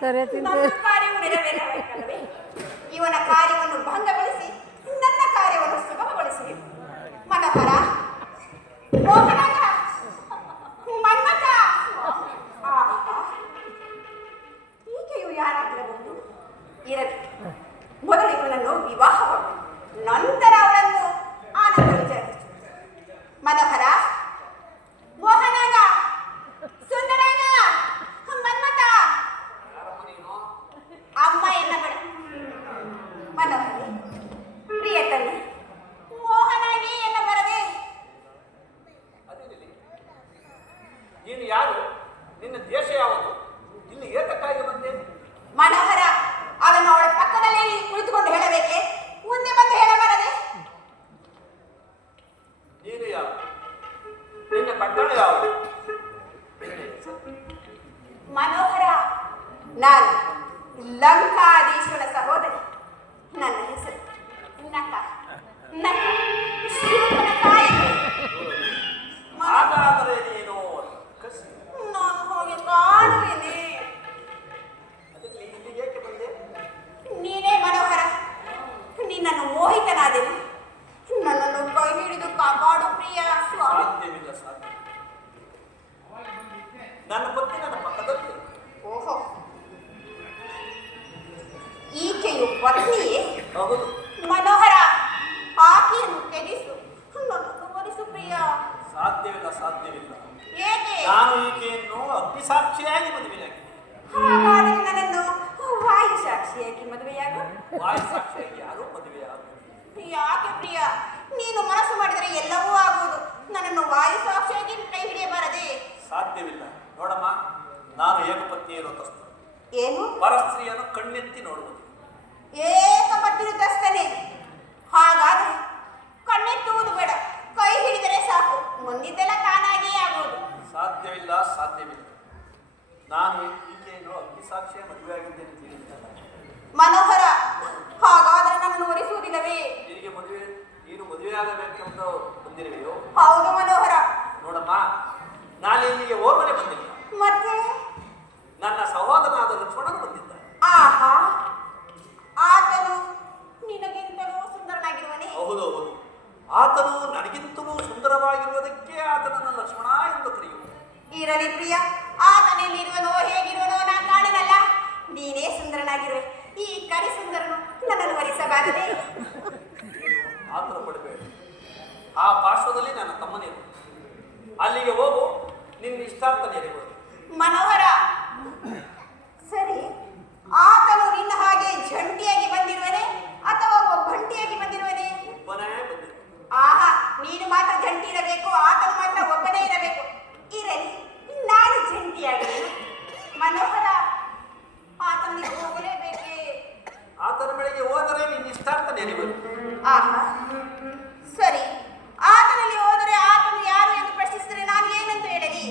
ನನ್ನ ಕಾರ್ಯವು ನೆರವೇರಬೇಕಲ್ಲವೇ? ಇವನ ಕಾರ್ಯವನ್ನು ಭಂಗಗೊಳಿಸಿ ನನ್ನ ಕಾರ್ಯವನ್ನು ಸುಗಮಗೊಳಿಸಿ ಮನೋಹರ ಮೋಹನಗ ಮನ್ಮಥ ಈಕೆಯು ಯಾರಾಗಿರಬಹುದು? ಇರಲಿ, ಮೊದಲು ಇವನನ್ನು ವಿವಾಹವಾಗಿ ನಂತರ ಅವಳನ್ನು ಆನಂದ ವಿಚಾರಿಸು. ಮನೋಹರ ಮೋಹನಗ ಸುಂದರಗ ಮನ್ಮಥ ಅಮ್ಮ ಎನ್ನಬೇಡ. ಮನೋಹರಿ ಪ್ರಿಯತನಿ ಮೋಹನಾಗಿ ಎನ್ನಬರದೆ. ನೀನು ಯಾರು? ನಿನ್ನ ದೇಶ ಯಾವುದು? ಇಲ್ಲಿ ಏತಕ್ಕಾಗಿ ಬಂದೆ? ಮನೋಹರ ಅವನು ಅವಳ ಪಕ್ಕದಲ್ಲೇ ಕುಳಿತುಕೊಂಡು ಹೇಳಬೇಕೆ? ಮುಂದೆ ಬಂದು ಹೇಳಬಾರದೆ? ನೀನು ಯಾರು? ನಿನ್ನ ಪಟ್ಟಣ ಯಾವುದು? ಮನೋಹರ ನಾನು ಲಂಕಾಧೀಶ್ವರ ಸಹೋದರಿ. ನನ್ನ ಹೆಸರು ನಕ ನಕ ಶಿವನಕಾಯಿ. ಹಾಗಾದರೆ ನೀನು ನಾನು ಹೋಗಿ ಕಾಣುವೇನೆ. ಇಲ್ಲಿ ಏಕೆ ಬಂದೆ? ನೀನೇ ಮನೋಹರ, ನಿನ್ನನ್ನು ಮೋಹಿತನಾದೆನು. ನನ್ನನ್ನು ಕೈ ಹಿಡಿದು ಕಾಪಾಡು ಪ್ರಿಯ ಸ್ವಾಮಿ. ಸಾಧ್ಯವಿಲ್ಲ, ಸಾಧ್ಯ. ನನ್ನ ಪತ್ನಿ ನನ್ನ ಪಕ್ಕದಲ್ಲಿ. ಓಹೋ, ಈಕೆಯು ಪತ್ನಿಯೇ? ಹೌದು. ಮನೋಹರ ಆಕೆಯನ್ನು ತ್ಯಜಿಸು, ನನ್ನನ್ನು ವರಿಸು ಪ್ರಿಯ. ಸಾಧ್ಯವಿಲ್ಲ, ಸಾಧ್ಯವಿಲ್ಲ. ಏಕೆ? ನಾನು ಈಕೆಯನ್ನು ಅಗ್ನಿಸಾಕ್ಷಿಯಾಗಿ ಮದುವೆಯಾಗಿದೆ. ಹಾಗಾದರೆ ನನ್ನನ್ನು ವಾಯು ಸಾಕ್ಷಿಯಾಗಿ ಮದುವೆಯಾಗು. ವಾಯು ಸಾಕ್ಷಿಯಾಗಿ ಯಾರೂ ಮದುವೆಯಾಗ. ಯಾಕೆ ಪ್ರಿಯ? ನೀನು ಮನಸ್ಸು ಮಾಡಿದರೆ ಎಲ್ಲವೂ ಆಗುವುದು. ನನ್ನನ್ನು ವಾಯು ಸಾಕ್ಷಿಯಾಗಿ ಕೈ ಹಿಡಿಯಬಾರದೆ? ಸಾಧ್ಯವಿಲ್ಲ. ನೋಡಮ್ಮ, ನಾನು ಏಕಪತ್ನಿ ಇರುತ್ತಸ್ತ. ಏನು? ಪರಸ್ತ್ರೀಯನ್ನು ಕಣ್ಣೆತ್ತಿ ನೋಡುವುದು. ಏಕಪತ್ನಿರುತ್ತಸ್ತೇನೆ. ಹಾಗಾದರೆ ಕಣ್ಣೆತ್ತುವುದು ಬೇಡ, ಕೈ ಹಿಡಿದರೆ ಸಾಕು. ಮುಂದಿದ್ದೆಲ್ಲ ತಾನಾಗಿಯೇ ಆಗುವುದು. ಸಾಧ್ಯವಿಲ್ಲ, ಸಾಧ್ಯವಿಲ್ಲ. ನಾನು ಈಕೆಯನ್ನು ಅಗ್ನಿಸಾಕ್ಷಿಯ ಮದುವೆಯಾಗಿದ್ದೇನೆ ತಿಳಿದಿಲ್ಲ. ಮನೋಹರ ಹಾಗಾದರೆ ನನ್ನನ್ನು ವರಿಸುವುದಿಲ್ಲವೇ? ನಿನಗೆ ನೀನು ಮದುವೆಯಾಗಬೇಕೆಂದು ಬಂದಿರುವೆಯೋ? ಹೌದು ಮನೋಹರ. ನೋಡಮ್ಮ, ನಾನು ಇಲ್ಲಿಗೆ ಓರ್ವನೆ ಬಂದಿಲ್ಲ. ಮತ್ತೆ ನನ್ನ ಸಹೋದರನಾದ ಲಕ್ಷ್ಮಣನು ಬಂದಿದ್ದ. ಆಹಾ, ಆತನು ನಿನಗಿಂತಲೂ ಸುಂದರನಾಗಿರುವನೇ? ಹೌದು, ಹೌದು. ಆತನು ನನಗಿಂತಲೂ ಸುಂದರವಾಗಿರುವುದಕ್ಕೆ ಆತನನ್ನು ಲಕ್ಷ್ಮಣ ಎಂದು ಕರೆಯುವುದು. ಇರಲಿ ಪ್ರಿಯ, ಆತನೆಲ್ಲಿರುವನೋ ಹೇಗಿರುವನೋ ನಾ ಕಾಣನಲ್ಲ. ನೀನೇ ಸುಂದರನಾಗಿರುವೆ. ಈ ಕರಿ ಸುಂದರನು ನನ್ನನ್ನು ವರಿಸಬಾರದೆ? ಆತರ ಪಡಬೇಡ. ಆ ಪಾರ್ಶ್ವದಲ್ಲಿ ನನ್ನ ತಮ್ಮನಿರು. ಅಲ್ಲಿಗೆ ಹೋಗು, ನಿನ್ನ ಇಷ್ಟಾರ್ಥ ನೆರವೇರು. ಮನೋಹರ ಸರಿ, ಆತನು ನಿನ್ನ ಹಾಗೆ ಜಂಟಿಯಾಗಿ ಬಂದಿರುವನೇ ಅಥವಾ ಒಬ್ಬಂಟಿಯಾಗಿ ಬಂದಿರುವನೇ? ಒಬ್ಬನೇ ಬಂದಿರು. ಆಹಾ, ನೀನು ಮಾತ್ರ ಜಂಟಿ ಇರಬೇಕು, ಆತನು ಮಾತ್ರ ಒಬ್ಬನೇ ಇರಬೇಕು. ಇರಲಿ, ನಾನು ಜಂಟಿಯಾಗಿದ್ದೇನೆ. ಮನೋಹರ ಆತನಿಗೆ ಹೋಗಲೇಬೇಕೇ? ಆತನ ಬಳಿಗೆ ಹೋದರೆ ನಿನ್ನ ಇಷ್ಟಾರ್ಥ ನೆರವೇರು. ಆಹಾ, ಸರಿ. ಆತನಲ್ಲಿ ಹೋದರೆ ಆತನು ಯಾರು ಎಂದು ಪ್ರಶ್ನಿಸಿದರೆ ನಾನು ಏನಂತ ಹೇಳಲಿ?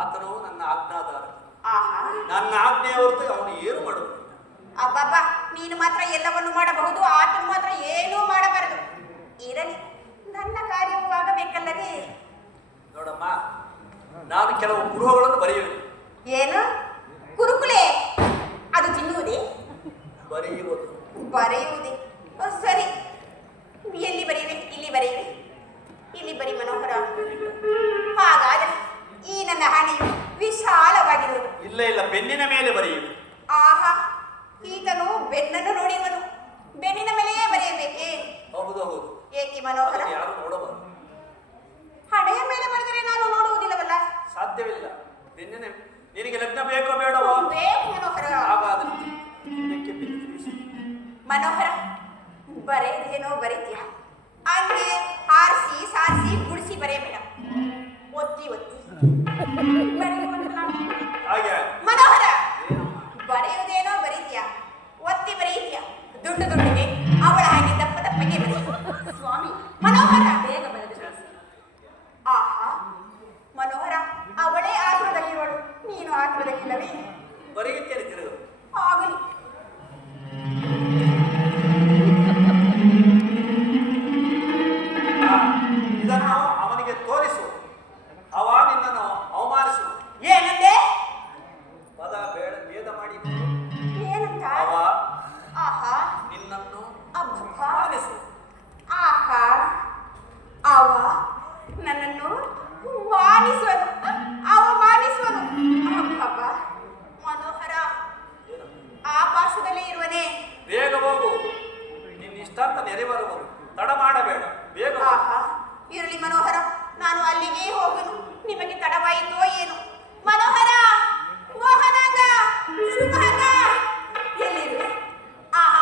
ಆತನು ನನ್ನ ಆಜ್ಞಾಧಾರ. ಆಹಾ, ನನ್ನ ಆಜ್ಞೆಯ ಹೊರತು ಅವನು ಏನು ಮಾಡುವುದಿಲ್ಲ. ಅಬ್ಬಬ್ಬ, ನೀನು ಮಾತ್ರ ಎಲ್ಲವನ್ನು ಮಾಡಬಹುದು, ಆತನು ಮಾತ್ರ ಏನೂ ಮಾಡಬಾರದು. ಇರಲಿ, ನನ್ನ ಕಾರ್ಯವೂ ಆಗಬೇಕಲ್ಲವೇ? ನೋಡಮ್ಮ, ನಾನು ಕೆಲವು ಗೃಹಗಳನ್ನು ಬರೆಯುವೆ. ಏನು? ಕುರುಕುಲೆ? ಅದು ತಿನ್ನುವುದೇ? ಬರೆಯುವುದು. ಬರೆಯುವುದೇ? ಸರಿ, ಎಲ್ಲಿ ಬರೆಯುವೆ? ಇಲ್ಲಿ ಬರೆಯುವೆ? ಇಲ್ಲಿ ಬರಿ ಮನೋಹರ. ಹಾಗಾದರೆ ಈ ನನ್ನ ಹಣೆಯು ವಿಶಾಲವಾಗಿರುವುದು. ಇಲ್ಲ ಇಲ್ಲ, ಬೆನ್ನಿನ ಮೇಲೆ ಬರೆಯುವೆ. ಆಹಾ, ಈತನು ಬೆನ್ನನ್ನು ನೋಡಿರುವನು. ಬೆನ್ನಿನ ಮೇಲೆಯೇ ಬರೆಯಬೇಕೇ? ಹೌದು ಹೌದು. ಏಕೆ ಮನೋಹರ? ಯಾರು ನೋಡಬಾರದು. ಹಣೆಯ ಮೇಲೆ ಬರೆದರೆ ನಾನು ನೋಡುವುದಿಲ್ಲವಲ್ಲ? ಸಾಧ್ಯವಿಲ್ಲ. ಬೆನ್ನಿನ ನಿನಗೆ ಲಗ್ನ ಬೇಕೋ ಬೇಡವೋ? ಬೇಕು ಮನೋಹರ. ಹಾಗಾದ್ರೆ ಇದಕ್ಕೆ ಬೆನ್ನು ತಿಳಿಸು. ಮನೋಹರ ಬರೆಯದೇನೋ ಬರೀತೀಯ. ಹಂಗೆ ಹಾರಿಸಿ ಸಾರಿಸಿ ಗುಡಿಸಿ ಬರೆಯಬೇಡ. ಒತ್ತಿ ಒತ್ತಿ ಬರೆಯುವ